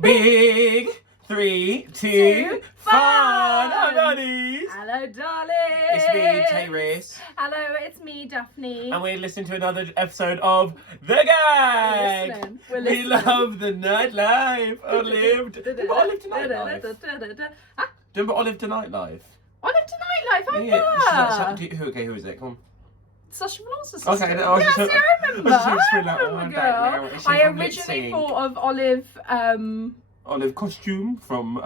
Big. 3, 2, fun. Hello, darlings. Hello, darling. It's me, Tayris. Hello, it's me, Daphne. And we're listening to another episode of The Gang. We're We listening. love the nightlife. Olive to nightlife. Remember Olive to nightlife? Olive to Nightlife, oh Yeah. yeah. Who is it? Come on. Sasha Velour's sister. Okay, I was yes, just- I remember. I was just I like, remember, oh, girl. that- I from originally lip-sync. thought of Olive. Olive costume from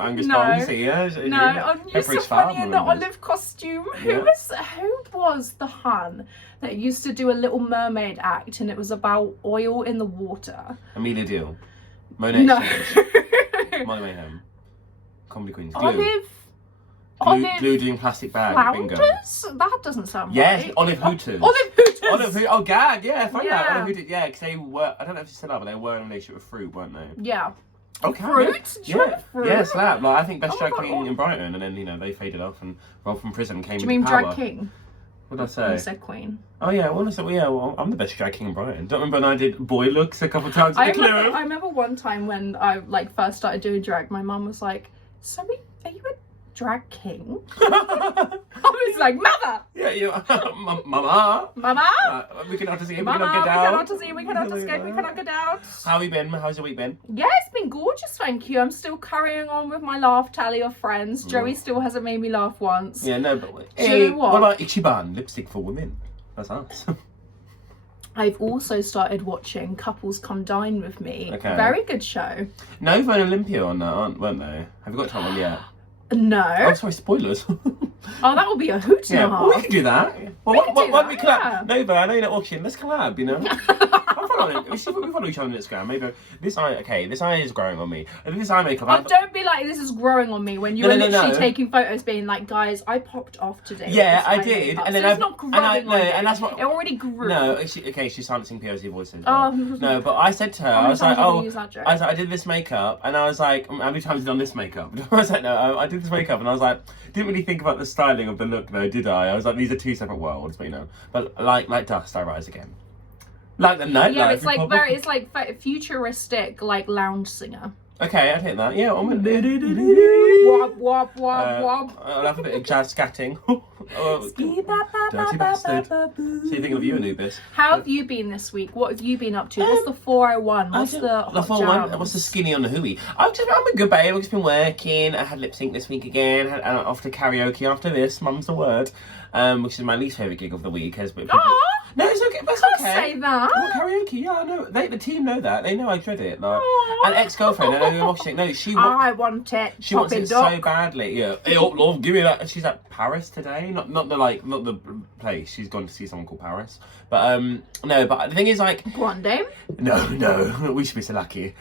Angus No. Bowles here. No, you're so funny in the olive costume. Yeah. Who was the hun that used to do a Little Mermaid act, and it was about oil in the water? Amelia Deal. Monet No. Exchange. Molly Mayhem. Comedy Queens. Glue. Glue doing plastic bag. Bingo. Flounders? That doesn't sound Yes, right. Olive Hooters. Olive Hooters. Olive Hooters. Oh, gag. Yeah, find Yeah. out. Olive Hooters. Yeah, because they were, I don't know if it's still up, but they were in a relationship with fruit, weren't they? Yeah. Okay. Fruit? Do you Yeah. remember fruit? Yeah, slap. Like, I think best Oh my drag queen God. in Brighton, and then, they faded off, and Rob from prison came Do you into mean power. drag king? What did I You say? said queen. Oh, yeah. Well, I'm the best drag king in Brighton. Don't remember when I did boy looks a couple of times at the club? I remember one time when I first started doing drag, my mum was like, "So are you a drag king?" I was like, "Mother, Yeah, Mama. Mama, We cannot see him. We Mama, cannot get down. we cannot see, we cannot escape, we cannot get out." How have you been? How's your week been? Yeah, it's been gorgeous, thank you. I'm still carrying on with my laugh tally of friends. Joey still hasn't made me laugh once. Yeah, no, but Do you know what? about Ichiban, lipstick for women? That's us. I've also started watching Couples Come Dine with Me. Okay. Very good show. Nova and Olympia on that, weren't they? Have you got time on yet? No. Oh, sorry, spoilers. Oh, that will be a hoot and Yeah, a well, we half. can do that. Well, We can do why don't we that, collab? yeah. Nova, I know you're not watching. Let's collab, you know? We follow each other on Instagram. Maybe this eye is growing on me. And this eye makeup. Oh, don't be like, this is growing on me when you were literally taking photos being like, guys, I popped off today. with Yeah, this I eye did, makeup." and So then it's not growing on you. and that's what. It already grew. No, she's silencing POC voices. Oh. No, but I said to her, How I many was like, times have you used that joke? I did this makeup, and I was like, how many times have you done this makeup? I was like, no, I did this makeup, and I was like, didn't really think about the styling of the look, though, did I? I was like, these are two separate worlds, but but like dust, I rise again. Like the nightlife. Yeah, it's like it's like futuristic, like lounge singer. Okay, I'd hit that. Yeah, I'm Wop wop wop wop. I'll have a bit of jazz scatting. Dirty bastard. So you're thinking of you, Anubis? How have you been this week? What have you been up to? What's the 401? What's the hot 401? jams? What's the skinny on the hooey? I'm a good babe. I've just been working. I had lip sync this week again. Had off to karaoke after this. Mum's the word. Which is my least favourite gig of the week. Aw! No, it's okay. That's Can't okay. say that. Well, karaoke, yeah, I know. The team know that. They know I dread it. Like, Aw. an ex-girlfriend, I know you're watching. No, I want it. she wants Poppin' it duck. so badly. Yeah. Hey, oh, Lord, give me that. She's at Paris today. Not the place. She's gone to see someone called Paris. But no. But the thing is, like, Grande. no. We should be so lucky.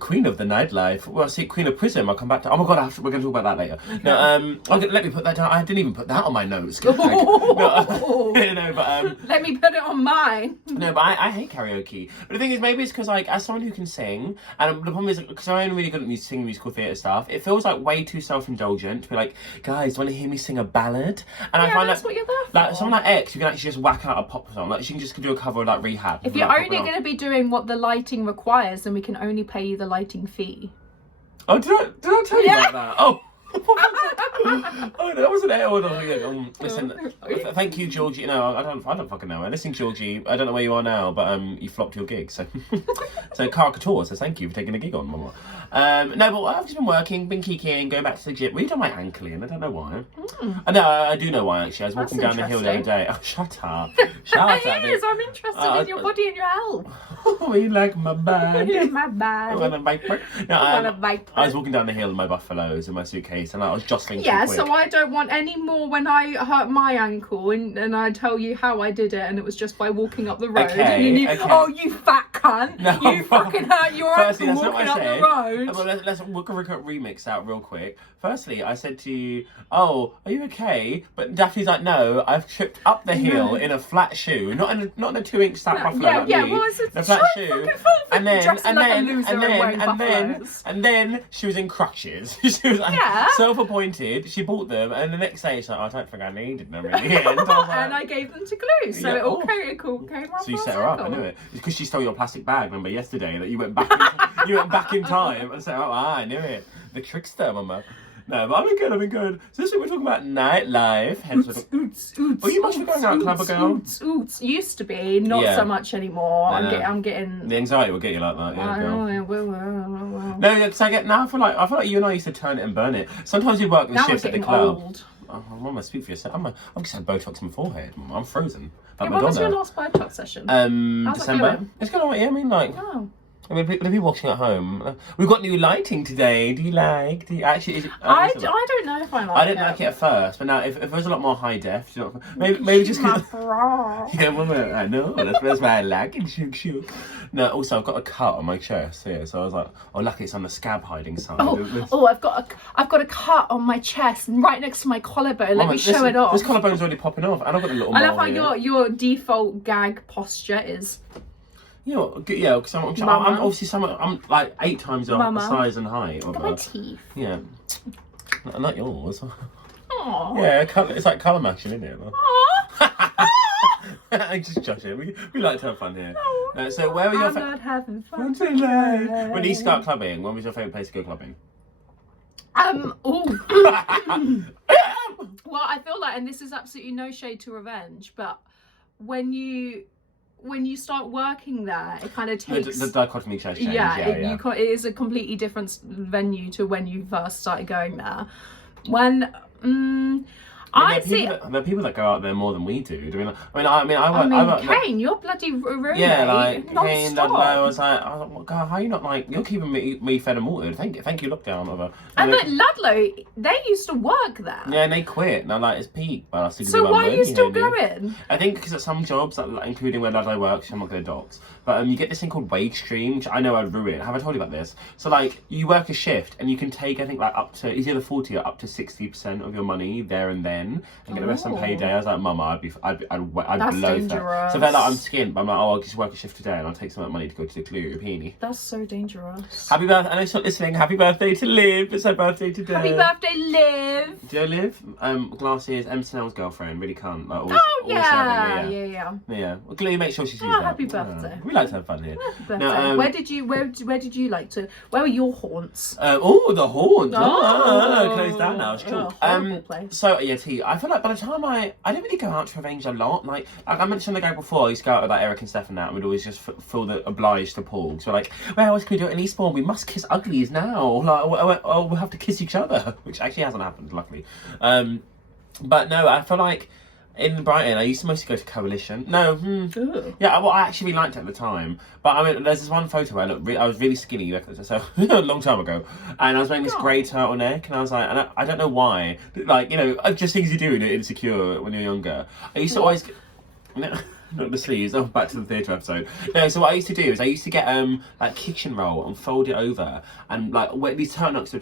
Queen of the nightlife. Well, see, Queen of Prism. I'll come back to. Oh my God, we're going to talk about that later. No. Okay, let me put that down. I didn't even put that on my notes. No, but Let me put it on mine. no, but I hate karaoke. But the thing is, maybe it's because, like, as someone who can sing, and the problem is, because I'm only really good at singing musical theatre stuff, it feels like way too self-indulgent to be like, guys, do you want to hear me sing a ballad? And I find that's that, what you're there like, for. someone like X, you can actually just whack out a pop song. Like, she can just do a cover of, like, Rehab. If you're only going to be doing what the lighting requires, then we can only pay you the lighting fee. Oh, did I tell you about that? Oh. Oh, that wasn't it. Listen, thank you, Georgie. No, I don't fucking know. Listen, Georgie, I don't know where you are now, but you flopped your gig, so so Caricature says thank you for taking a gig on, Mama. No, but I've just been working, been kicking, going back to the gym. We've done my ankle in. I don't know why. I know, I do know why actually. I was walking down the hill the other day. Oh, shut up! Shut up! It is. I'm interested in your body and your health. Oh, you like my body? My bad. No, I I was walking down the hill in my buffaloes in my suitcase, and I was jostling. Yeah, too quick. so I don't want any more when I hurt my ankle and I tell you how I did it, and it was just by walking up the road. Okay, and you okay. Oh, you fat cunt! No, you fucking hurt your firstly, ankle that's not walking what up I the said. road. Well, let's remix out real quick. Firstly, I said to you, "Oh, are you okay?" But Daphne's like, "No, I've tripped up the hill in a flat shoe, not in a 2-inch stack buffalo like me. Well, it's a flat shoe, and then she was in crutches. She was like, Self-appointed. She bought them, and the next day she's like, I don't think I needed them in the end. And I gave them to Glue, so Yeah, it all came around. So you set her up, I knew it. It's because she stole your plastic bag, remember, yesterday, that you went back in time and said, I knew it. The trickster, mama. No, but I've been good. So this week we're talking about nightlife. Well, you must be going out, clever girl. Used to be, not so much anymore. I'm getting... The anxiety will get you like that, yeah, I girl. know, it will. No, because I feel like you and I used to turn it and burn it. Sometimes we work the shifts at the club. Old. Oh, Mama, speak for yourself. I'm just had Botox in my forehead. I'm frozen. Like When was your last Botox session? December. How's it going? It's going alright. Yeah, I mean, like. Oh. I mean, the people watching at home. We've got new lighting today. Do you actually? Is it, I don't know if I like it. I didn't like it at first, but now if it was a lot more high def, you know, maybe just my because. bra. Yeah, Mama, I know. That's why I like it. Shook. No, also I've got a cut on my chest here, so I was like, oh, lucky it's on the scab hiding side. I've got a cut on my chest right next to my collarbone. Let me show it off. This collarbone's already popping off, and I've got a little. I love how your default gag posture is. You know, yeah, because I'm obviously I'm like 8 times the size and height. Look at my teeth. Yeah, not yours. Aww. Yeah, it's like colour matching, isn't it? Aww. I'm just joshing. We like to have fun here. So where are your? I'm not having fun today. When you start clubbing, when was your favourite place to go clubbing? Well, I feel like, and this is absolutely no shade to Revenge, but when you start working there, it kind of takes the dichotomy change. It is a completely different venue to when you first started going there. When there are people that go out there more than we do. I work. Kane, you're bloody roommate. Yeah, like Kane, Ludlow. I was like, God, how are you not like? You're keeping me fed and watered. Thank you, lockdown. And like Ludlow, they used to work there. Yeah, and they quit. Now like it's peak. But so why are you still going? I think because at some jobs, like, including where Ludlow works, I'm not going to dox. But you get this thing called wage stream, which I know I'd ruin. Have I told you about this? So like you work a shift and you can take, I think, like up to, it's either 40 or up to 60% of your money there and then, and get the rest on payday. I was like, Mama, I'd That's blow dangerous. that. So they're like, I'm skint, but I'm like, I'll just work a shift today and I'll take some of that money to go to the Clue, Peony. That's so dangerous. Happy birthday! I know she's not listening. Happy birthday to Liv. It's her birthday today. Happy birthday, Liv. Do you know Liv? Glasses, M. Snell's girlfriend. Really cunt. Like, always, yeah. Well, Glue, make sure she sees that. Happy birthday. We like to have fun here. Now, where did you like to? Where were your haunts? The haunts. Closed down now. It's true. So yeah, T. I feel like by the time I didn't really go out to Revenge a lot. Like I mentioned the guy before, I used to go out with like Eric and Stefan now, and we'd always just feel obliged to Paul. So like, where else can we do it in Eastbourne? We must kiss uglies now. Like, we'll have to kiss each other, which actually hasn't happened, luckily. But no, I feel like in Brighton, I used to mostly go to Coalition. Yeah, well, I actually really liked it at the time. But I mean, there's this one photo where I was really skinny, so a long time ago, and I was wearing this grey turtleneck, and I was like, and I don't know why, like, you know, just things you do when you're insecure when you're younger. I used to always. Not the sleeves. Oh, back to the theatre episode. No, so what I used to do is I used to get like kitchen roll and fold it over and like wear these turtlenecks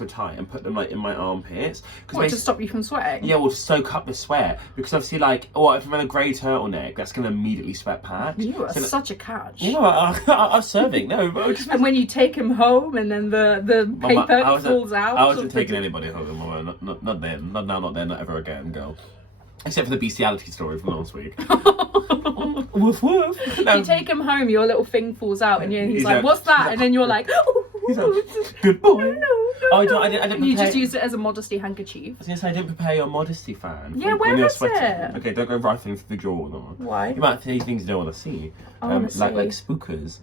were tight and put them like in my armpits. To stop you from sweating? Yeah, well, to soak up the sweat, because obviously like, if I'm wearing a grey turtleneck, that's going to immediately sweat patch. You are such a catch. You know, I was serving. No, but just... And when you take him home and then the paper falls out. I wasn't taking anybody home. Not then. Not now. Not then. Not ever again, girl. Except for the bestiality story from last week. Woof woof. You take him home, your little thing falls out, and he's like, "What's that?" And then you're like, he's like, "Good boy." No. I didn't you just used it as a modesty handkerchief. I was going to say, I didn't prepare your modesty fan. Yeah, where is it? Okay, don't go rifling through the drawer. No. Why? You might say things you don't want to see. Like speakers,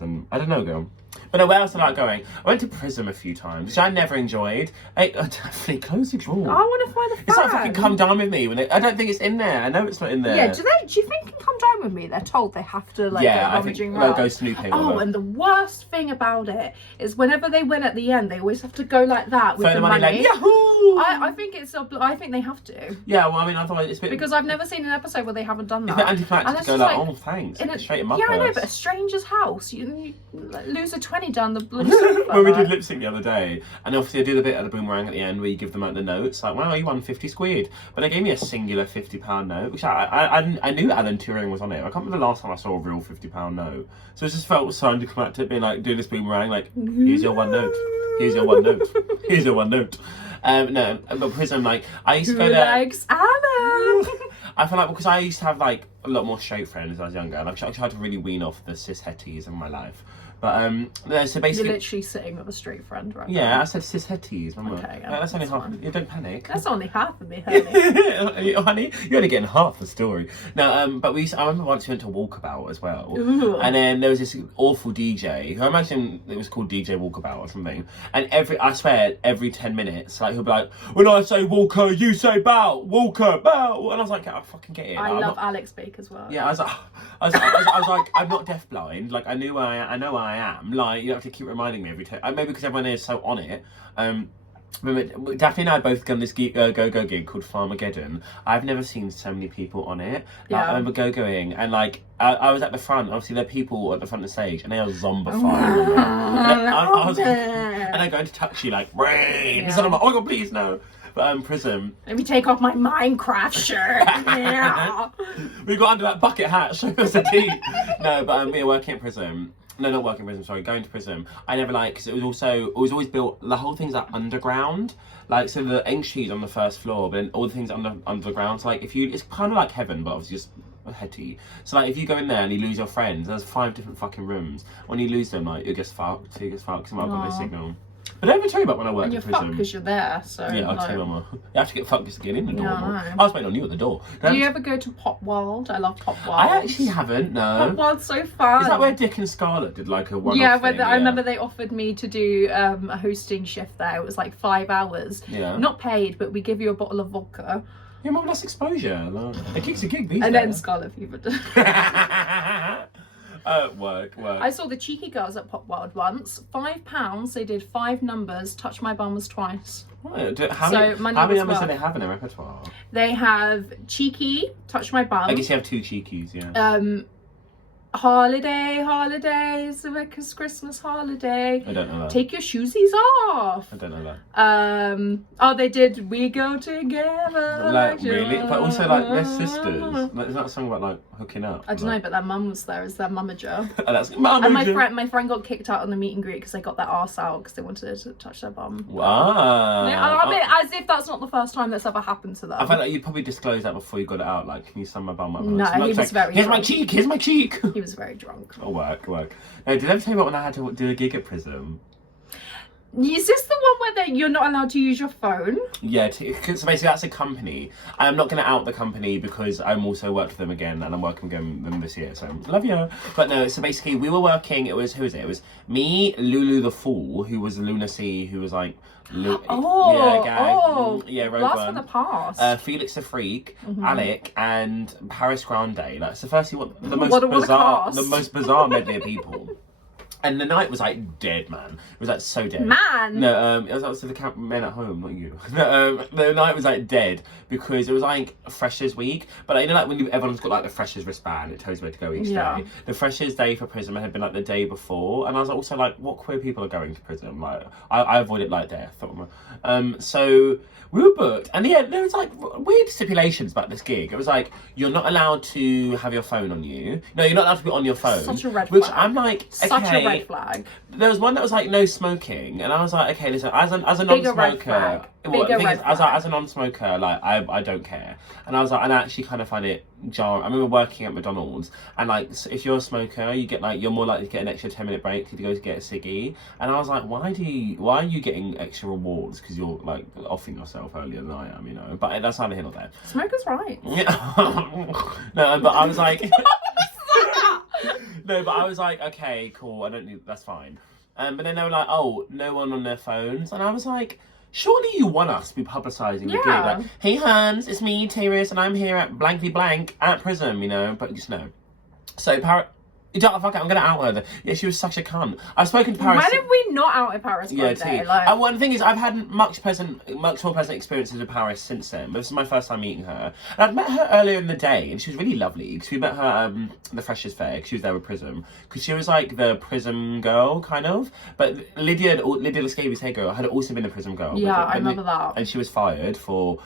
and I don't know, girl. But no, where else did I like going? I went to Prism a few times, which I never enjoyed. I definitely close the drawer. I want to find the fan. It's like fucking Come Dine With Me. I don't think it's in there. I know it's not in there. Yeah, do you think in Come Dine With Me, they're told they have to go rummaging around? Go snooping. And the worst thing about it is whenever they win at the end, they always have to go like that with the money. Like, Yahoo! I think I think they have to. Yeah, well, I mean, I thought it's a bit... Because I've never seen an episode where they haven't done that. It's a bit anticlimactic to go like, oh, thanks. Straight in my purse. Yeah, I know, but a stranger's house, you lose a 20 money down the bloody sofa. When we did lip sync the other day, and obviously I do the bit of the boomerang at the end where you give them like the notes, like, wow, you won 50 squid. But they gave me a singular £50 note, which I knew Alan Turing was on it. I can't remember the last time I saw a real £50 note. So it just felt so anticlimactic being like, doing this boomerang, like, here's your one note. Here's your one note. Here's your one note. No, but Prism, like, I used to go there. Who likes Alan? I feel like because I used to have like a lot more straight friends as I was younger, and I tried to really wean off the cis hetties in my life. But no, so basically, You're literally sitting with a straight friend right yeah, now. I said cis hetties. Okay, yeah, that's only that's half. fine. You don't panic. That's only half of me, honey. Honey, you're only getting half the story. No, but I remember once we went to Walkabout as well. Ooh. And then there was this awful DJ, who I imagine it was called DJ Walkabout or something. And I swear, every 10 minutes, like, he'll be like, when I say Walker, you say bout, Walker, bout. And I was like, I fucking get it. I Like, love Alex Bake as well. yeah, I was like, I'm not deafblind. Like, I know I am. Like, you have to keep reminding me every time. Maybe because everyone is so on it. Remember, Daphne and I both done this go-go gig called Farmageddon. I've never seen so many people on it. Yeah. I remember go-going, and like, I was at the front. Obviously, there are people at the front of the stage, and they are zombified. And I'm going to touch you like brains, Yeah. and I'm like, oh my god, please no. But Prism. Let me take off my Minecraft shirt. Yeah. We got under that bucket hat, show us the teeth. No, but we were working at Prism. No, not working at Prism, sorry, going to Prism. I never liked, because it was always built, the whole thing's like underground. Like, so the entry's on the first floor, but then all the things underground. So like, it's kind of like heaven, but obviously just hetty. So like, if you go in there and you lose your friends, there's 5 different fucking rooms. When you lose them, like, it gets fucked. So you get fucked, because I've got no signal. But I never tell you about when I worked And you're at Prism. fucked because you're there, so... Yeah, I'll tell you, Mama. You have to get fucked just to get in the door. Yeah, Mama. I know. I was waiting on you at the door. Do you ever go to Pop World? I love Pop World. I actually haven't, no. Pop World's so fun. Is that where Dick and Scarlett did like a one-off Yeah, thing? I remember they offered me to do a hosting shift there. It was like 5 hours. Yeah. Not paid, but we give you a bottle of vodka. Yeah, Mum, that's exposure. Like, a gig's a gig these And days. then Scarlet Fever did. Work. I saw the Cheeky Girls at Pop World once. £5. They did 5 numbers. Touch My Bum was twice. Right. How So, many money numbers was do worth. they have in their repertoire? They have Cheeky, Touch My Bum. I guess you have 2 cheekies, yeah. Holidays, because Christmas holiday. I don't know that. Take your shoesies off. I don't know that. They did We Go Together. Like, really? But also, like, they're sisters. Like, is that a song about, like, hooking up? I don't know, but their mum was there as their mummager. Oh, that's Mama. And my friend got kicked out on the meet and greet because they got their arse out because they wanted to touch their bum. Wow. Yeah, I mean, as if that's not the first time that's ever happened to them. I felt like you'd probably disclose that before you got it out. Like, can you sum my bum up? No, he was very Here's my drunk. cheek. Here's my cheek. He was very drunk. Oh, work. No, did I ever tell you about when I had to do a gig at Prism? Is this the one where you're not allowed to use your phone? Yeah, so basically that's a company. I'm not going to out the company because I'm also worked with them again and I'm working with them this year, so love you. But no, so basically we were working, who was it? It was me, Lulu the Fool, who was Lunacy, who was like... yeah, Rogue Blast One. from the past. Felix the Freak, Alec, and Paris Grande. Like, so firstly, What a cast. the most bizarre medley of people. And the night was like dead, man. It was like so dead. Man! No, it was to the men at home, not you. No, the night was like dead because it was like Freshers Week. But you know, like when everyone's got like the Freshers wristband, it tells you where to go each day. The Freshers Day for Prism had been like the day before, and I was also like, what queer people are going to Prism? Like, I avoided like death. So we were booked, and yeah, there was like weird stipulations about this gig. It was like you're not allowed to have your phone on you. No, you're not allowed to be on your phone. Such a red which flag. I'm like, Such a okay. red flag. There was one that was like no smoking, and I was like, okay, listen, as a Bigger red non-smoker, flag. well, Bigger the thing red is, flag. as a non-smoker, like I don't care, and I was like, and I actually kind of find it jarring. I remember working at McDonald's, and like if you're a smoker, you get like you're more likely to get an extra 10-minute break to go to get a ciggy, and I was like, why are you getting extra rewards because you're like offing yourself earlier than I am, you know? But that's neither here nor there. Smoker's right. No, but I was like. No, but I was like, okay, cool, I don't need, that's fine. But then they were like, oh, no one on their phones. And I was like, surely you want us to be publicising the gig. Yeah. Like, hey, Hans, it's me, Tayris, and I'm here at blankly blank at Prism, you know, but just no. So, You don't fuck it, I'm gonna out her. Yeah, she was such a cunt. I've spoken to Paris. When have we not outed Paris one day? Like... one thing is, I've had much more pleasant experiences with Paris since then. But this is my first time meeting her. And I'd met her earlier in the day, and she was really lovely. Because we met her the Freshers' Fair, because she was there with Prism. Because she was like the Prism girl, kind of. But Lydia Lascavi's hair girl had also been a Prism girl. Yeah, I remember that. And she was fired for,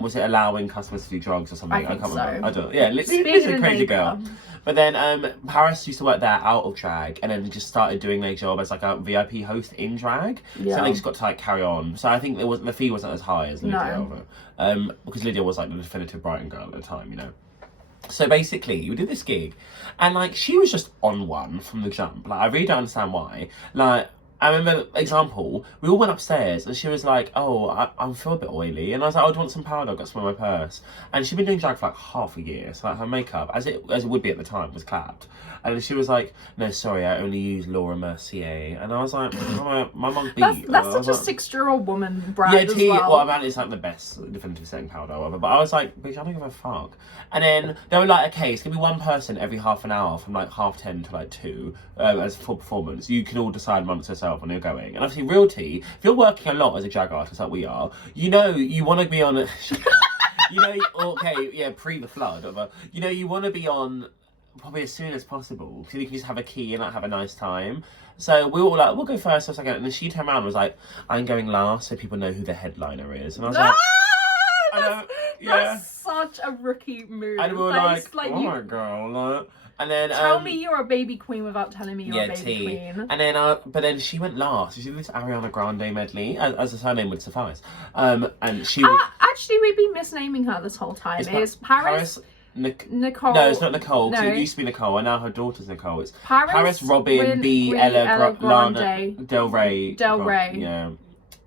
was it allowing customers to do drugs or something? I can't remember. I don't. Yeah, Lydia's a crazy girl. But then Paris used to work there out of drag, and then just started doing their job as like a VIP host in drag. Yeah. So they just got to like carry on. So I think the fee wasn't as high as Lydia, because Lydia was like the definitive Brighton girl at the time, you know. So basically, we did this gig, and like she was just on one from the jump. Like I really don't understand why. Like I remember, example, we all went upstairs and she was like, oh, I feel a bit oily. And I was like, oh, do you want some powder? I've got some in my purse. And she'd been doing drag for like half a year. So like her makeup, as it would be at the time, was clapped. And she was like, no, sorry, I only use Laura Mercier. And I was like, oh, my mum beat. That's such a 6-year-old woman brand as well. Well, apparently it's like the best definitive setting powder or whatever. But I was like, bitch, I don't give a fuck. And then they were like, okay, it's going to be one person every half an hour from like 10:30 to like 2 as a full performance. You can all decide amongst yourself when you're going. And obviously, real tea, if you're working a lot as a drag artist like we are, you know you want to be on a... you know, okay, yeah, pre the flood. You know, you want to be on probably as soon as possible so you can just have a key and like have a nice time. So we were all like, we'll go first or second. And then she turned around and was like, I'm going last so people know who the headliner is. And I was like... That's such a rookie move. And we were like oh my god. And then tell me you're a baby queen without telling me you're a baby queen. And then but then she went last. She did this Ariana Grande medley, as a surname would suffice. And she actually we've been misnaming her this whole time. It's Paris Nicole. No, it's not Nicole. No. It used to be Nicole, and now her daughter's Nicole. It's Paris Robin B Ella Grande Del Rey. Yeah.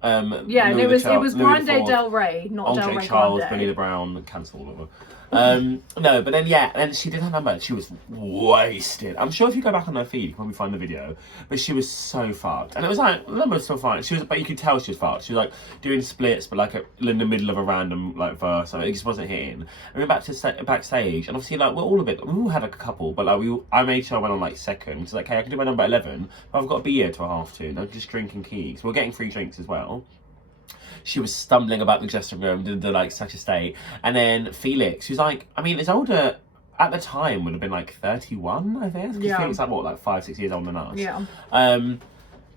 And it was Grande Del Rey, not Andre Del Rey Charles, Grande. Benny the Brown, cancelled. No, but then and she did her number. She was wasted. I'm sure if you go back on her feed, you can probably find the video. But she was so fucked, and it was like the number was still fine. But you could tell she was fucked. She was like doing splits, but like in the middle of a random like verse. So it just wasn't hitting. And we went back to backstage, and obviously like we all had a couple, but like I made sure I went on like second. So like, hey, I can do my number 11, but I've got to be here till 2:30. And I'm just drinking keys. We're getting free drinks as well. She was stumbling about the dressing room, did like such a state. And then Felix, who's like, I mean, it's older at the time, would have been like 31, I think. Because Felix like what, like 5-6 years older than us. Yeah.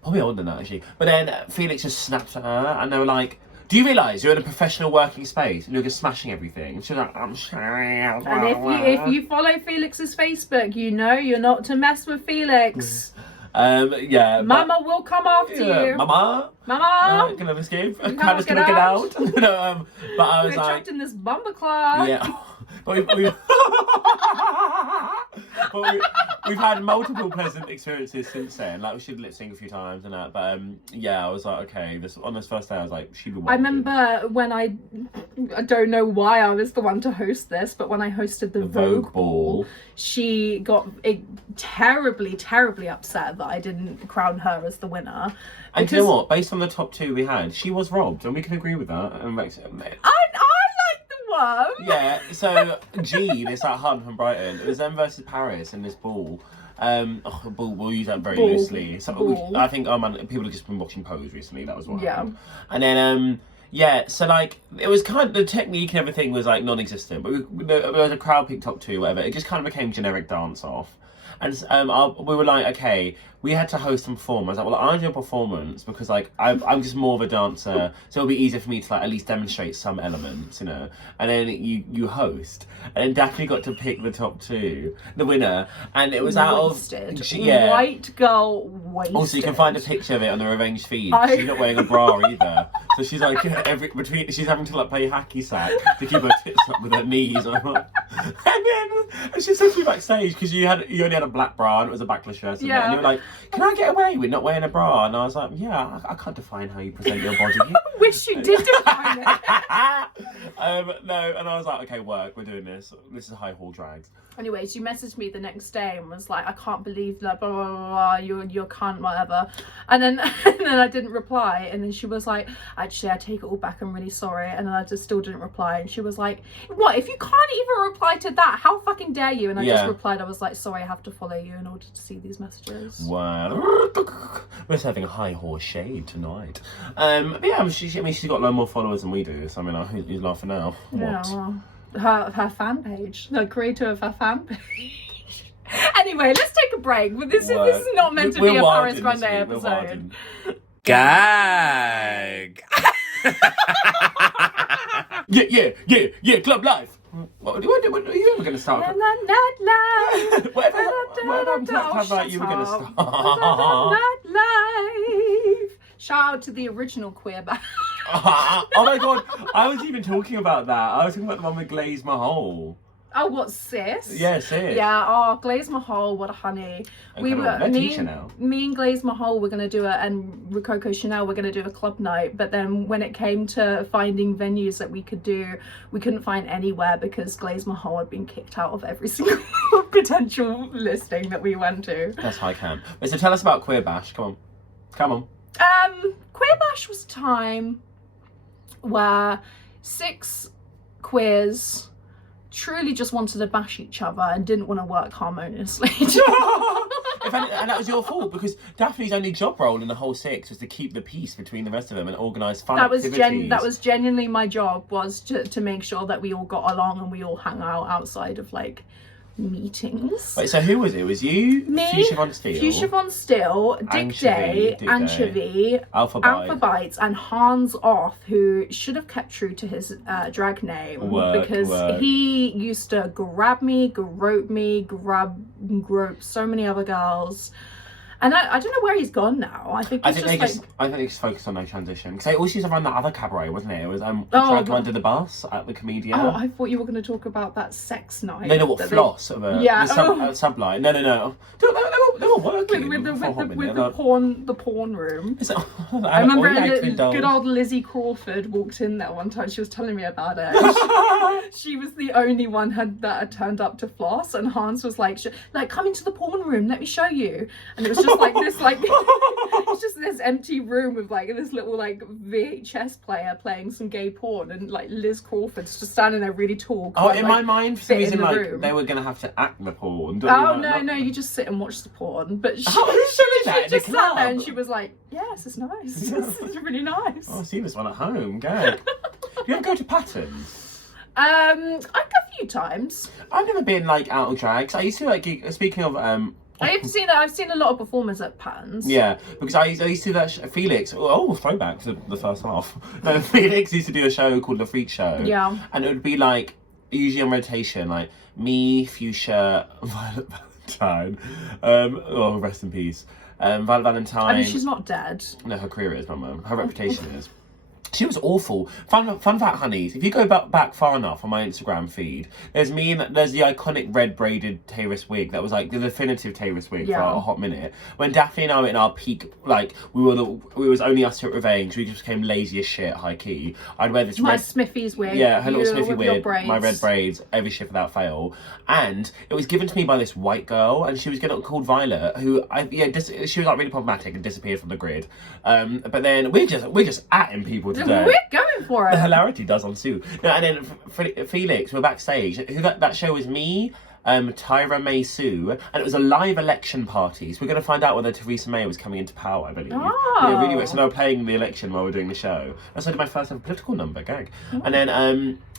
Probably older than that actually. But then Felix just snapped at her, and they were like, do you realise you're in a professional working space and you're just smashing everything? And she was like, I'm sorry. And if you follow Felix's Facebook, you know you're not to mess with Felix. Mama will come after you. Mama. Can I escape? Can I just get out? No, but I was we're like, trapped in this bumper club. Yeah. But we've had multiple pleasant experiences since then. Like we should lip sync a few times and that. But I was like, okay. On this first day, I was like, she'd be. I remember when I don't know why I was the one to host this, but when I hosted the Vogue Ball, she got terribly, terribly upset that I didn't crown her as the winner. And you know what? Based on the top 2 we had, she was robbed, and we can agree with that. And I like the one. Yeah. So Jean, it's that hunt from Brighton. It was them versus Paris in this ball. Ball, we'll use that very loosely. So I think people have just been watching Pose recently. That was what happened. And then so like it was kind of the technique and everything was like non-existent, but there was a crowd pick top 2, whatever. It just kind of became generic dance off. And we were like, okay, we had to host and perform. I was like, well, I do a performance because like I'm just more of a dancer, so it'll be easier for me to like at least demonstrate some elements, you know. And then you host, and then Daphne got to pick the top 2, the winner, and it was white girl wasted. Also, you can find a picture of it on the Revenge feed. She's not wearing a bra either, so she's like she's having to like play hacky sack to keep her tits up with her knees. And she said to me backstage because you only had a black bra and it was a backless shirt. And you were like, can I get away with not wearing a bra? And I was like, yeah, I can't define how you present your body. I wish you did define it. No, and I was like, okay, work, we're doing this. This is high hall drags. Anyway, she messaged me the next day and was like, I can't believe that, blah, blah, blah, blah, you're cunt, whatever. And then I didn't reply. And then she was like, actually, I take it all back, I'm really sorry. And then I just still didn't reply. And she was like, what, if you can't even reply to that, how fucking dare you? And I just replied, I was like, sorry, I have to follow you in order to see these messages. Wow. We're just having a high horse shade tonight. But yeah, she's got a lot more followers than we do. So I mean, who's laughing now? Yeah, What? well, her fan page, the creator of her fan page. Anyway, let's take a break. But this is not meant to be a Paris Grande episode. Gag. Yeah, club life. What are you ever going to start? Nightlife. Whatever I'm talking about, you were going to start. Nightlife. Shout out to the original queer band. Oh my god, I was even talking about that. I was talking about the one with Glaze Mahal. Oh, what, Sis? Yeah, Sis. Yeah, oh, Glaze Mahal, what a honey. Me and Glaze Mahal were going to do and Coco Chanel were going to do a club night, but then when it came to finding venues that we could do, we couldn't find anywhere because Glaze Mahal had been kicked out of every single potential listing that we went to. That's high camp. So tell us about Queer Bash, come on. Queer Bash was a time where 6 queers truly just wanted to bash each other and didn't want to work harmoniously. And that was your fault because Daphne's only job role in the whole 6 was to keep the peace between the rest of them and organise fun activities. That was genuinely my job, was to make sure that we all got along and we all hung out outside of like meetings. Wait, so who was it? It was you, me, Fuchsia Von Steel, Dick Day, Anchovy, Alpha Bites, and Hans Off, who should have kept true to his drag name because he used to grab me, grope so many other girls. And I don't know where he's gone now. I think they just focused on their transition. Because they also used to run that other cabaret, wasn't it? It was Drag Under the Bus at the Comedian. Oh, I thought you were going to talk about that sex night. No, Floss? Sublight. No. They were working. With the porn room. I remember good old Lizzie Crawford walked in there one time. She was telling me about it. She was the only one that had turned up to Floss, and Hans was like, come into the porn room, let me show you. And it was just like this, it's just this empty room with like this little like VHS player playing some gay porn, and like Liz Crawford's just standing there really tall. In my mind, for some reason, like they were gonna have to act the porn. No, you just sit and watch the porn. But she just sat there and she was like, "Yes, it's nice. This is really nice." Oh, I see this one at home. Gag. Do you ever go to Patterns? I've got a few times. I've never been like out of drags. I used to like. Speaking of I've seen a lot of performers at Patterns. Yeah, because I used to do that. Felix, throwback to the first half. No, Felix used to do a show called The Freak Show. Yeah. And it would be like, usually on rotation, like me, Fuchsia, Violet Valentine. Rest in peace. Violet Valentine. I mean, she's not dead. No, her career is, Mama. Her reputation is. She was awful. Fun fact, honeys. If you go back far enough on my Instagram feed, there's the iconic red braided Tayris wig that was like the definitive Tayris wig for a hot minute. When Daphne and I were in our peak, like we was only us two at Revenge. We just became lazy as shit, high key. I'd wear this my Smithy's wig. Yeah, her little Smithy wig, my red braids, every shift without fail. And it was given to me by this white girl, and she was called Violet, who she was like really problematic and disappeared from the grid. But then we're just atting people today. We're going for it. The hilarity does ensue. No, and then Felix, we're backstage. That show was me, Tyra May Sue, and it was a live election party. So we're going to find out whether Theresa May was coming into power, I believe. Oh. Yeah, really weird. So they were playing the election while we were doing the show. That's I did my first ever political number, gag. Oh. And then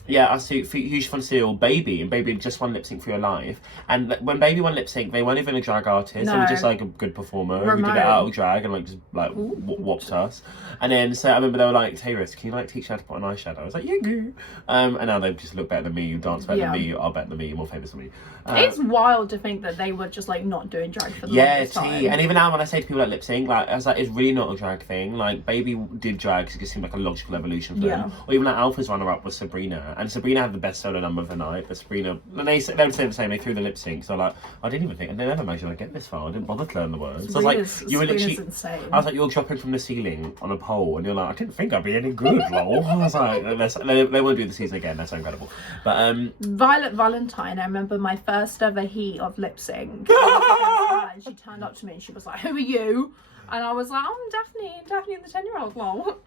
I see Fuchsia Von Steel, Baby, and Baby just won Lip Sync for Your Life. And when Baby won Lip Sync, they weren't even a drag artist. They were just like a good performer who did it out of drag and like just like whopped us. And then so I remember they were like, Tayris, can you like teach her how to put on eyeshadow? I was like, yeah, go. And now they just look better than me, you dance better than me, you are better than me, you're more famous than me. It's wild to think that they were just like not doing drag for the longest time. And even now when I say to people like lip sync, like I was like, it's really not a drag thing. Like Baby did drag because it seemed like a logical evolution for them. Or even like Alpha's runner-up was Sabrina, and Sabrina had the best solo number of the night. But Sabrina, they would say the same. They threw the lip sync, so like I didn't even think, and they never imagined I'd get this far. I didn't bother to learn the words. So I was like, you were literally insane. I was like, you're dropping from the ceiling on a pole, and you're like, I didn't think I'd be any good, lol. I was like, they won't do the season again. That's so incredible. But Violet Valentine, I remember my first ever heat of lip sync. And she turned up to me and she was like, "Who are you?" And I was like, "Oh, I'm Daphne and the 10-year-old, lol."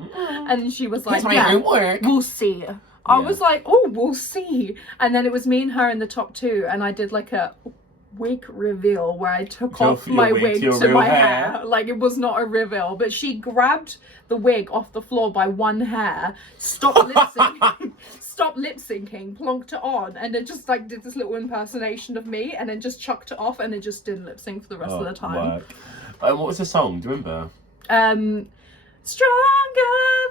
And she was like, "We'll see." I was like, "Oh, we'll see." And then it was me and her in the top 2, and I did like a wig reveal where I took Your- off your my wig wig to your to real my hair. hair. Like, it was not a reveal, but she grabbed the wig off the floor by one hair, stopped lip syncing, plonked it on, and then just like did this little impersonation of me, and then just chucked it off, and then just didn't lip sync for the rest of the time. Work. What was the song? Do you remember? Stronger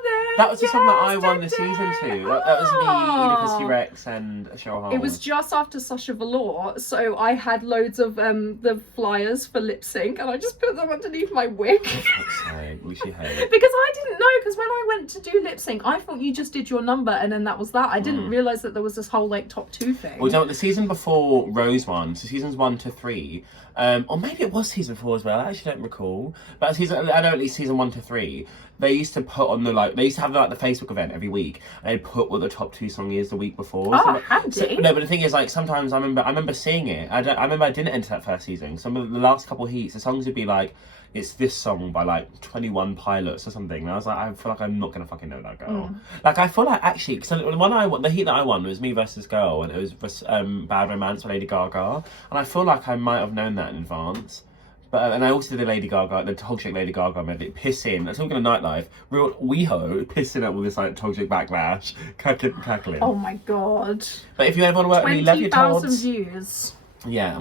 than That was the song that I won the yesterday. season to. That was me, Edith Rex, and Cheryl Hole. It was just after Sasha Velour, so I had loads of the flyers for lip sync, and I just put them underneath my wig. We should hate. Because I didn't know, because when I went to do lip sync, I thought you just did your number and then that was that. I didn't realise that there was this whole like top 2 thing. Well, you know what, the season before Rose won, so seasons 1 to 3, or maybe it was season 4 as well, I actually don't recall. But I know at least season 1 to 3, they used to put on they used to have like the Facebook event every week, and they'd put what the top 2 song is the week before. Oh, handy. No, but the thing is, like, sometimes I remember seeing it. I remember I didn't enter that first season. Some of the last couple heats, the songs would be like, it's this song by like 21 Pilots or something. And I was like, I feel like I'm not gonna fucking know that girl. Like, I feel like actually, because the heat that I won was Me Versus Girl, and it was Bad Romance by Lady Gaga, and I feel like I might have known that in advance. But and I also did the Lady Gaga, the Toxic Lady Gaga medley, pissing. That's talking to Nightlife. Real WeHo pissing up with this like toxic backlash, cackling. Oh my god. But if you ever want to work with me, love your 20,000 tods. views. Yeah,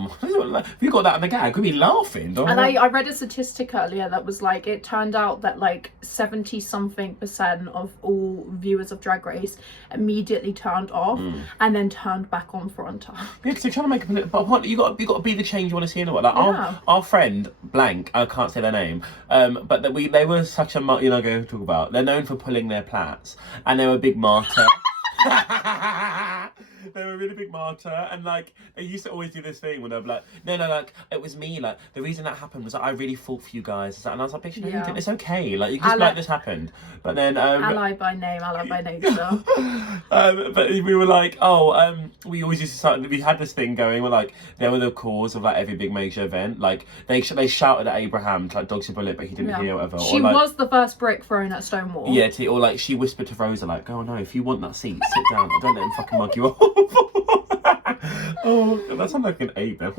you got that on the gag. Could be laughing, don't And I read a statistic earlier that was like, it turned out that like 70-something% of all viewers of Drag Race immediately turned off and then turned back on for on time. Yeah, because they're trying to make a but you got to be the change you want to see in the world. Like Yeah. our friend blank, I can't say their name, but they were such a going to talk about. They're known for pulling their plats, and they were a big martyr. They were a really big martyr, and like they used to always do this thing when they're like, no, like it was me. Like the reason that happened was that I really fought for you guys, and I was like, bitch, no, you didn't. It's okay. Like you can just be like, this happened. But then Ally by name, ally by nature. but we were like, we always used to start. We had this thing going where like they were the cause of like every big major event. Like they shouted at Abraham to like dodge a bullet, but he didn't hear whatever. She or, like, was the first brick thrown at Stonewall. Yeah, or like she whispered to Rosa like, "Oh no, if you want that seat, sit down. Don't let him fucking mug you off." Oh, that sounds like an ape then.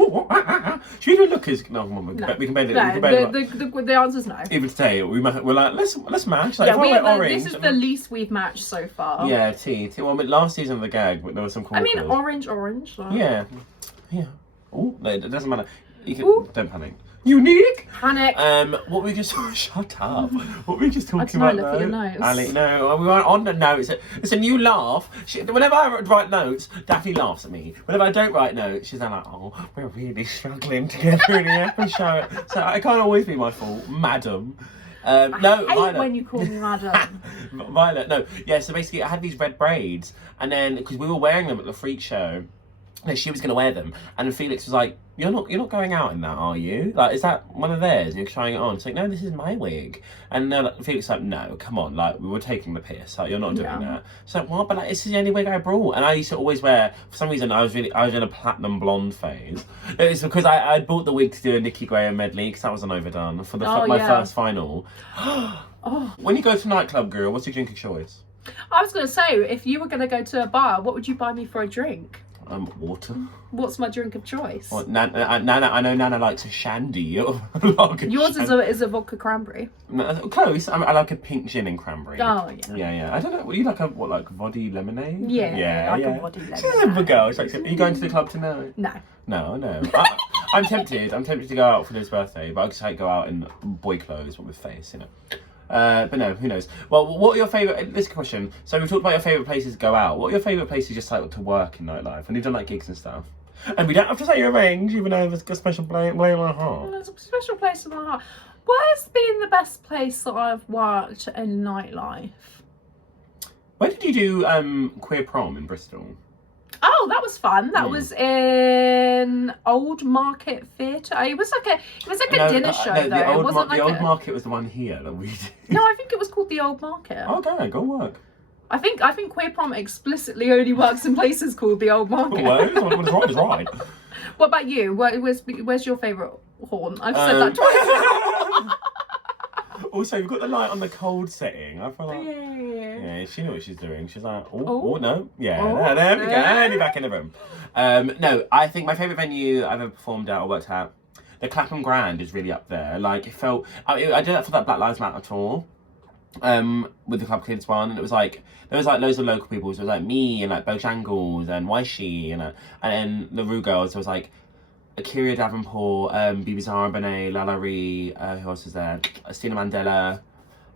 Should we do lookers? No, come on, we can bend it. The answer's no. Even today, we're like, let's match. Like, Yeah, if I went orange, this is the least we've matched so far. Yeah, T. Well, last season of the gag, there was some cool. I mean, orange. Like. Yeah. Oh, no, it doesn't matter. You can, don't panic. Unique. Panic. What we just shut up. What we just talking I about? look at your notes. Ali, no, we weren't on the notes. It's a new laugh. Whenever I write notes, Daphne laughs at me. Whenever I don't write notes, she's like, "Oh, we're really struggling together in the episode." So I can't always be my fault, madam. I hate Violet. when you call me madam. Violet, no, yeah. So basically, I had these red braids, and then because we were wearing them at the freak show. No, she was going to wear them, and then Felix was like, "You're not going out in that, are you? Like, is that one of theirs? And you're trying it on?" It's like, "No, this is my wig." And Felix was like, "No, come on, like we were taking the piss. Like you're not doing that." So like, what? But like, this is the only wig I brought, and I used to always wear. For some reason, I was in a platinum blonde phase. It's because I bought the wig to do a Nikki Graham medley because that was an overdone for my first final. When you go to nightclub, girl, what's your drink of choice? I was going to say, if you were going to go to a bar, what would you buy me for a drink? Water. What's my drink of choice? Well, Nana, I know Nana likes a shandy. Yours is a vodka cranberry. Close. I like a pink gin and cranberry. Oh yeah. Yeah. I don't know. What do you like? Like voddy lemonade? Yeah. Like a voddy lemonade. She's a girl. She's like, are you going to the club tonight? No. No. I'm tempted. I'm tempted to go out for his birthday, but I just like go out in boy clothes, but with face, you know. But no, who knows? Well, what are your favourite? This question. So we talked about your favourite places to go out. What are your favourite places just like to work in nightlife? And you've done like gigs and stuff. And we don't have to say your range, even though there's a special place in my heart. There's a special place in my heart. Where's been the best place that I've worked in nightlife? Where did you do Queer Prom in Bristol? Oh, that was fun. That was in Old Market Theatre. It was like a dinner show though. The Old Market was the one here that we did. No, I think it was called the Old Market. Okay, go work. I think Queer Prom explicitly only works in places called the Old Market. What's right is right. What about you? Where's your favourite horn? I've said that twice. Also, you've got the light on the cold setting. I feel like... Yeah. Yeah, she knows what she's doing. She's like, Oh. no. Yeah, Oh. there we go. And you're back in the room. No, I think my favourite venue I've ever performed at or worked at, the Clapham Grand is really up there. Like, it felt... I did that for that Black Lives Matter tour. With the Club Kids one, and it was like there was like loads of local people. So it was like me and like Bojangles and Waishi and then the Rue Girls. There was like Akira Davenport, Bibi Zahara Benet, Lala Ree, who else was there? Stina Mandela.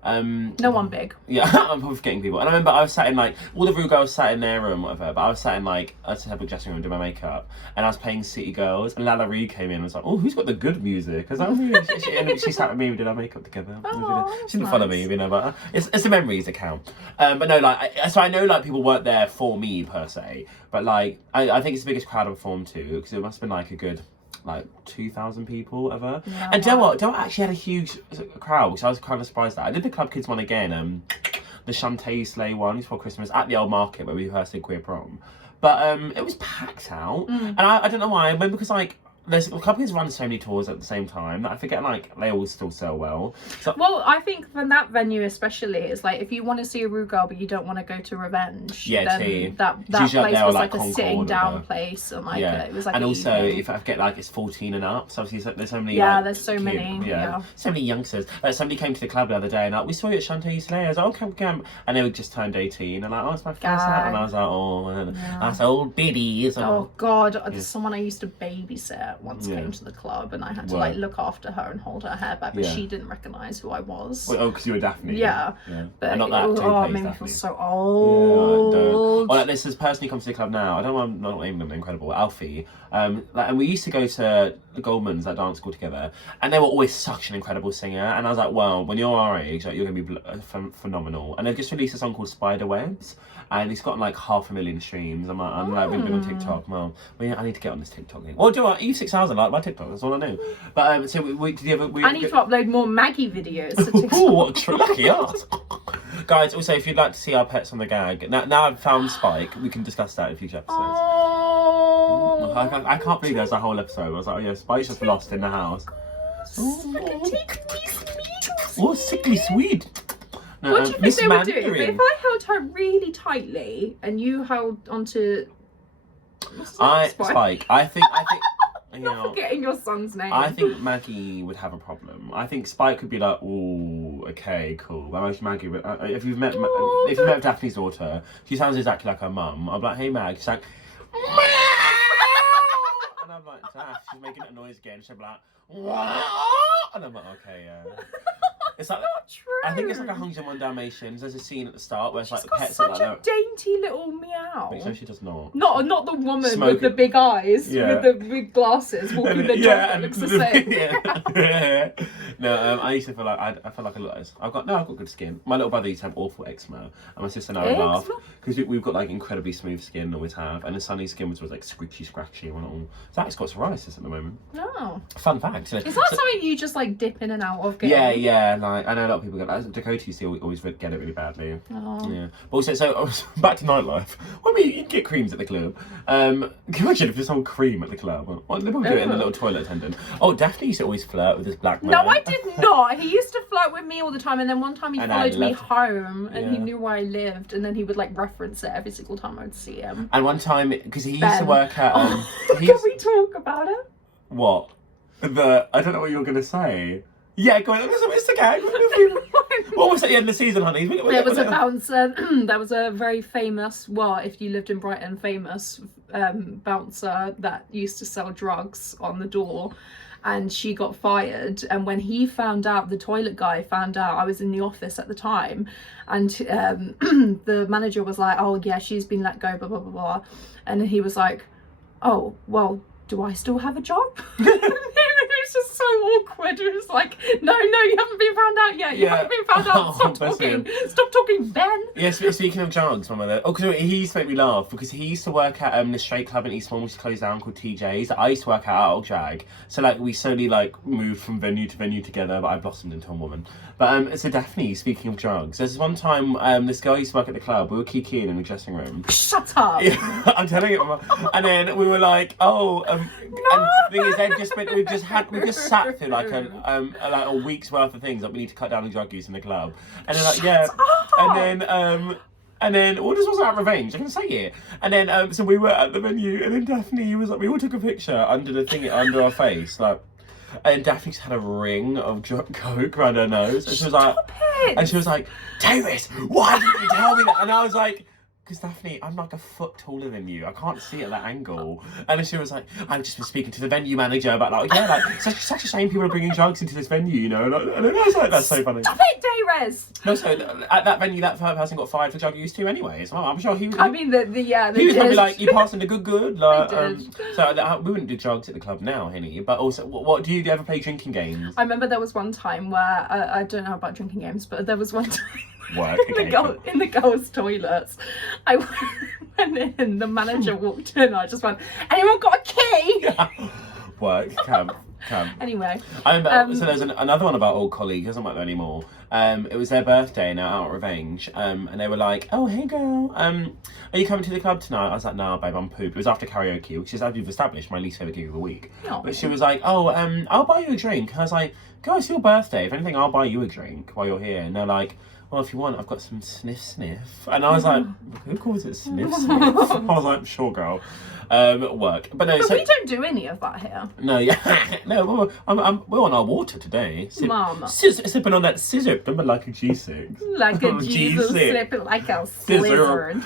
No one big. Yeah, I'm probably forgetting people. And I remember I was sat in like all the Rue Girls sat in their room, whatever. But I was sat in like a separate dressing room doing my makeup, and I was playing City Girls. And Lala Ree came in and was like, "Oh, who's got the good music?" Because she sat with me, we did our makeup together. Oh, She didn't follow me, you know, but it's the memories that count. But no, like so I know like people weren't there for me per se, but like I think it's the biggest crowd I've performed to because it must have been like a good. Like 2,000 people ever. Yeah, and do you know what? Del actually had a huge crowd, which I was kind of surprised at. I did the Club Kids one again, the Shantae Slay one before Christmas at the Old Market where we rehearsed in Queer Prom. But it was packed out. And I don't know why, maybe because like the Club Kids run so many tours at the same time that I forget like they all still sell well. So, well, I think from that venue especially, it's like if you want to see a Rue Girl but you don't want to go to Revenge, then that place was like a sitting down place, and like it was like. And also, if I forget, like it's 14 and up, so obviously there's so many. Yeah, like, there's so many. Yeah, so many youngsters. Like somebody came to the club the other day and like we saw you at Shantae Slay. I was like, okay, come, and they were just turned 18 and like, oh, it's my first set, and I was like, oh, and that's old biddy. Oh God, someone I used to babysit once came to the club and I had to like look after her and hold her hair back, but she didn't recognise who I was. Well, because you were Daphne. Yeah. But not that it made me feel so old. Well, like, this is person who comes to the club now. I don't know why I'm not naming them. Incredible, Alfie. And we used to go to the Goldmans, that dance school together, and they were always such an incredible singer. And I was like, well, when you're our age, like, you're gonna be phenomenal. And they've just released a song called Spiderwebs, and it's got like 500,000 streams. I'm like really big on TikTok. Well, yeah, I need to get on this TikTok thing. Well, do I? E6000 like my TikTok. That's all I know. But so did you ever? I need to upload more Maggie videos to TikTok. Ooh, what a lucky ass. Guys, also, if you'd like to see our pets on the gag, now I've found Spike, we can discuss that in future episodes. Oh, I can't believe there's a whole episode. I was like, oh yeah, Spike's just lost in the house. Oh, sickly sweet. No, what do you think they would do? If I held her really tightly and you held onto Spike, I think I'm not forgetting your son's name. I think Maggie would have a problem. I think Spike could be like, oh, okay, cool. But Maggie, if you've met Daphne's daughter, she sounds exactly like her mum. I'm like, hey Mag, she's like, and I'm like, Daph, she's making a noise again. She'll be like, and I'm like, okay, yeah. It's like, not true. I think it's like 101 Dalmatians. There's a scene at the start where it's like the got pets such are like a dainty little meow. no, she does not. Not the woman with the big eyes, with the big glasses, walking the dog that looks the same. Yeah. No, I used to feel like I feel like I've got good skin. My little brother used to have awful eczema, and my sister and I would laugh because we've got like incredibly smooth skin, always have, and the Sunny's skin was like scratchy, and all. Zach's got psoriasis at the moment. No. Fun fact. Is that something you just like dip in and out of? Yeah. Like I know a lot of people get that. Dakota used to always get it really badly. Oh. Yeah. But also, so back to nightlife. Well, I mean, you can get creams at the club. Can you imagine if there's some cream at the club? Well, they probably do it in the little toilet attendant. Oh, Daphne used to always flirt with this black man. No, I did not. He used to flirt with me all the time, and then one time he followed me home, and he knew where I lived, and then he would like reference it every single time I would see him. And one time, because he used to work at. Can we talk about it? What? I don't know what you were gonna say. Yeah, go on. It's the gag. What was at the end of the season, honey? There was a bouncer. There was a very famous, well, if you lived in Brighton, famous bouncer that used to sell drugs on the door. And she got fired. And when he found out, the toilet guy found out, I was in the office at the time. And the manager was like, oh, yeah, she's been let go, blah, blah, blah, blah. And he was like, oh, well, do I still have a job? It was just so awkward. It was like, no, you haven't been found out yet. You haven't been found out. Stop talking. Stop talking, Ben. Yeah, speaking of drugs, my mother. Oh, because he used to make me laugh because he used to work at the straight club in Eastbourne, which closed down, called TJ's. I used to work at Old Drag. So like we slowly like moved from venue to venue together, but I blossomed into a woman. But so Daphne, speaking of drugs, there's one time this girl used to work at the club. We were kikiing in the dressing room. Shut up. Yeah, I'm telling you. And then we were like, oh, no. And the thing is, we just sat through like a week's worth of things that we need to cut down the drug use in the club. And then like, Shut up. And then And then, this wasn't out of revenge, I can say it. And then, so we were at the venue, and then Daphne was like, we all took a picture under the thing, under our face, like, and Daphne just had a ring of coke around her nose. And she was like, Tayris, why didn't you tell me that? And I was like, because Daphne, I'm like a foot taller than you. I can't see at that angle. And then she was like, I've just been speaking to the venue manager about such a shame people are bringing drugs into this venue, you know. And then I was like, that's so funny. Stop it, Tayris. No, so at that venue, that person got fired for drug use too, anyways. I'm sure he was. I mean, he was probably like, you passing the good. Like, did. So we wouldn't do drugs at the club now, Henny. But also, what do you ever play drinking games? I remember there was one time where I don't know about drinking games, but there was one time. In the girls' toilets, I went in, the manager walked in, I just went, anyone got a key? Work, camp. Anyway. So there's another one of our old colleagues, doesn't work there anymore. It was their birthday now, out of revenge, and they were like, oh, hey girl, are you coming to the club tonight? I was like, nah, babe, I'm pooped. It was after karaoke, which is, as we've established, my least favourite gig of the week. Oh. But she was like, oh, I'll buy you a drink. And I was like, girl, it's your birthday. If anything, I'll buy you a drink while you're here. And they're like, well, if you want, I've got some SNIFF. And I was like, who calls it SNIFF? I was like, sure, girl. Work. But no, but we don't do any of that here. No, yeah. No, we're on our water today. Mama. Sipping on that scissor, remember, like a G6. Like a Jesus sipping like a slizzard.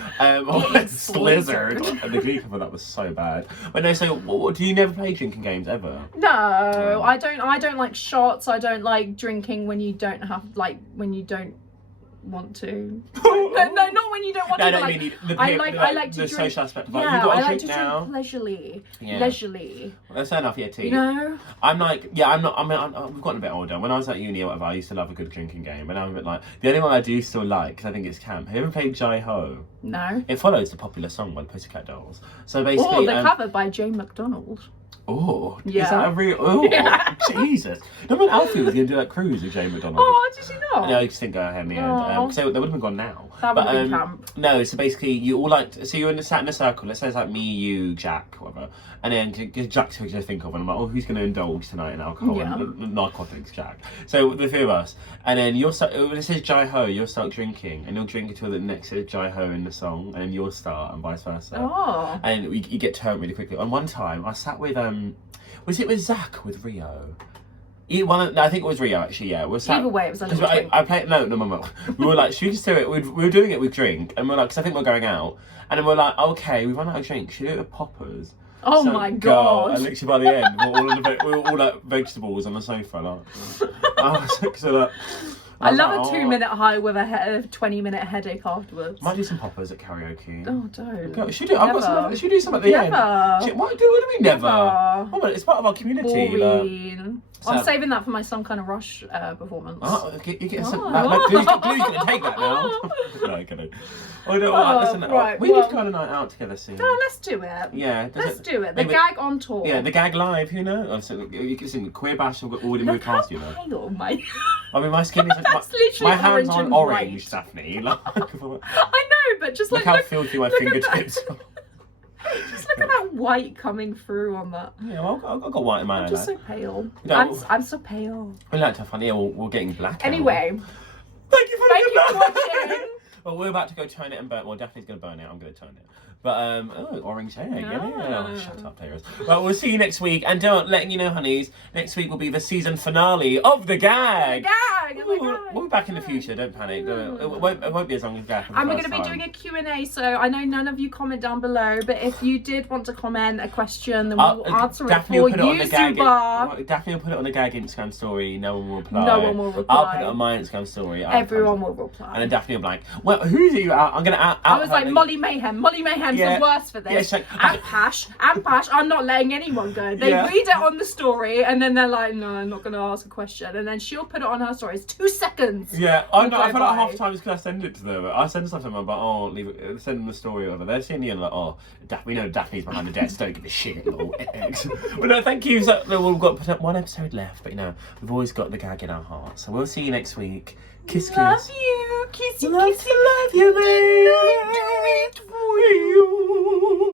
Slizzard. The Glee cover, that was so bad. But no, so do you never play drinking games ever? No, I don't like shots. I don't like drinking when you don't want to. No, not when you don't want to. No, like, I like to the drink. social aspect of Yeah, you got I to like drink to now. drink leisurely. Yeah. Leisurely. Well, that's fair enough, yeah, too. You know? I'm like, yeah, I'm not. We've gotten a bit older. When I was at uni or whatever, I used to love a good drinking game, and I'm a bit like, the only one I do still like, because I think it's camp. Have you ever played Jai Ho? No. It follows the popular song by the Pussycat Dolls. So basically, Oh, the cover by Jane McDonald. Oh, yeah. Is that a real? Oh, yeah. Jesus! Remember when Alfie was going to do that cruise with Jane McDonald? Oh, did you not? No, I just didn't go ahead in the end. So they would have been gone now. That would have been camp. No, so basically you all so you're sat in a circle. Let's say it's like me, you, Jack, whatever. And then Jack's who I think of, and I'm like, oh, who's going to indulge tonight in alcohol and narcotics, Jack? So the three of us, and then you'll start. When it says Jai Ho, you'll start drinking, and you'll drink until the next says Jai Ho in the song, and you'll start, and vice versa. Oh. And you get turned really quickly. On one time, I sat with was it with Zach with Rio? I think it was Rio actually. Yeah, either way, it was a little drink. I played no. We were like, should we just do it? We were doing it with drink, and we're like, because I think we're going out, and then we're like, okay, we've run out of drink. Should we do it with poppers? Oh my god! And literally by the end, we were all like vegetables on the sofa. Like, I love a 2-minute high with a 20-minute headache afterwards. Might do some poppers at karaoke. Oh, don't. God, should we do some at the end? What do we never? Oh, well, it's part of our community. Boring. I'm saving that for my Some Kind of Rush performance. Oh, you get some. Blue's going to take that now. No, I'm kidding. Oh, no, listen, we need to go on a night out together soon. No, let's do it. Yeah. Let's do it. The gag on tour. Yeah, the gag live, who knows? You can sing Queer Bash, will already move past you, though. Pale, mate. I mean, my skin is my hands aren't orange, Daphne. Like, I know, but just look how filthy my fingertips are. Just look at that white coming through on that. Yeah, well, I've got white in my eye. I'm just so pale. I'm so pale. We like to have fun. Yeah, we're getting black. Anyway. Thank you for watching. Well, we're about to go turn it and burn. Well, Daphne's going to burn it. I'm going to turn it. But, orange hair. Yeah. Oh, shut up, Tayris. Well, we'll see you next week. And letting you know, honeys, next week will be the season finale of The Gag. We'll be back in the future. Don't panic. It won't be as long as Gag. And we're going to be doing a Q&A. So I know none of you comment down below. But if you did want to comment a question, then we'll answer it for you. Daphne will put it on the Gag Instagram story. No one will reply. I'll put it on my Instagram story. Everyone will reply. And then Daphne will be like, well, who's you? I'm going to out I was like, Molly Mayhem. Molly Mayhem's the worst for this. Yeah, and Pash. I'm not letting anyone go. They read it on the story and then they're like, no, I'm not going to ask a question. And then she'll put it on her story. It's 2 seconds. Yeah, I feel like half the time it's because I send it to them. I send stuff to them, I'm like, oh, leave it, send them the story over. They're seeing the end like, oh, we know Daphne's behind the desk. Don't give a shit, little eggs. But no, thank you. So, we've got one episode left, but we've always got the gag in our hearts. So we'll see you next week. Kiss, kiss. Love you. Kiss you, love kiss you. Love you, baby. Do it for you.